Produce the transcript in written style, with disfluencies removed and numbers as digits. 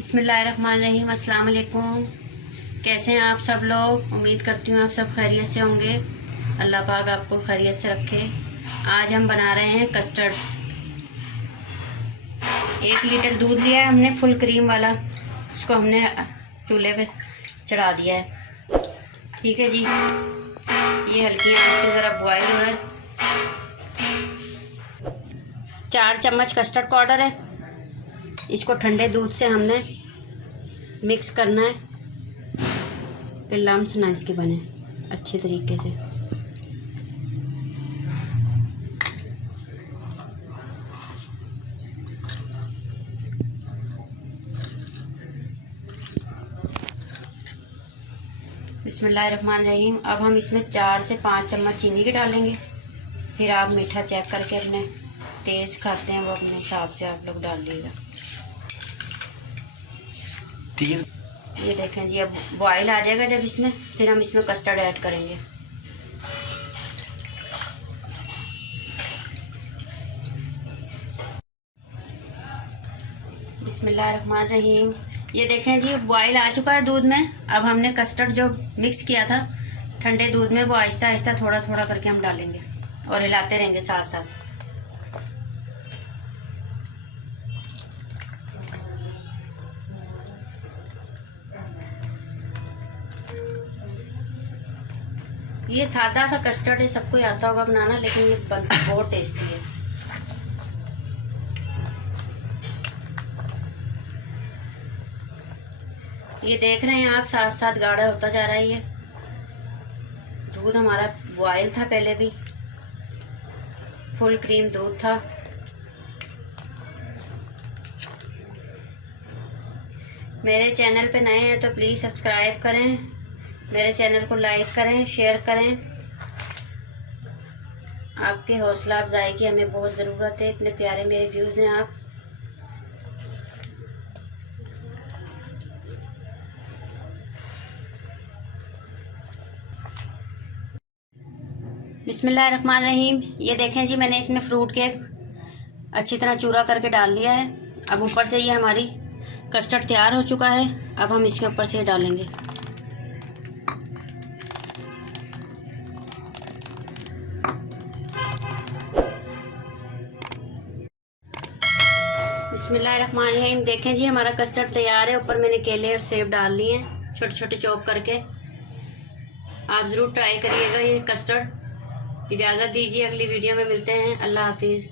बिस्मिल्लाहिर्रहमानिर्रहीम। अस्सलाम वालेकुम। कैसे हैं आप सब लोग? उम्मीद करती हूँ आप सब खैरियत से होंगे। अल्लाह पाक आपको खैरियत से रखे। आज हम बना रहे हैं कस्टर्ड। 1 लीटर दूध लिया है हमने, फुल क्रीम वाला। उसको हमने चूल्हे पे चढ़ा दिया है। ठीक है जी, ये हल्की आंच पे ज़रा बॉयल हो रहा है। 4 चम्मच कस्टर्ड पाउडर है। इसको ठंडे दूध से हमने मिक्स करना है, फिर लम्स ना इसके बने अच्छे तरीके से। बिस्मिल्लाहिर्रहमानिर्रहीम। अब हम इसमें 4 से 5 चम्मच चीनी के डालेंगे। फिर आप मीठा चेक करके अपने तेज़ खाते हैं वो अपने हिसाब से आप लोग डाल लीजिएगा। ये देखें जी, अब बॉयल आ जाएगा जब इसमें, फिर हम इसमें कस्टर्ड ऐड करेंगे। बिस्मिल्लाहिर्रहमानिर्रहीम। ये देखें जी, बॉयल आ चुका है दूध में। अब हमने कस्टर्ड जो मिक्स किया था ठंडे दूध में, वो आहिस्ता आहिस्ता थोड़ा थोड़ा करके हम डालेंगे और हिलाते रहेंगे साथ साथ। ये सादा सा कस्टर्ड है, सबको आता होगा बनाना, लेकिन ये बहुत टेस्टी है। ये देख रहे हैं आप, साथ साथ गाढ़ा होता जा रहा है। ये दूध हमारा बॉयल था पहले भी, फुल क्रीम दूध था। मेरे चैनल पे नए हैं तो प्लीज़ सब्सक्राइब करें, मेरे चैनल को लाइक करें, शेयर करें। आपकी हौसला अफजाई की हमें बहुत ज़रूरत है। इतने प्यारे मेरे व्यूज़ हैं आप। बिस्मिल्लाहिर्रहमानिर्रहीम। ये देखें जी, मैंने इसमें फ्रूट केक अच्छी तरह चूरा करके डाल लिया है। अब ऊपर से ये हमारी कस्टर्ड तैयार हो चुका है। अब हम इसके ऊपर से डालेंगे। बिस्मिल्लाहिर्रहमानिर्रहीम। देखें जी, हमारा कस्टर्ड तैयार है। ऊपर मैंने केले और सेब डाल लिए हैं छोटे छोटे चॉप करके। आप ज़रूर ट्राई करिएगा ये कस्टर्ड। इजाज़त दीजिए, अगली वीडियो में मिलते हैं। अल्लाह हाफिज़।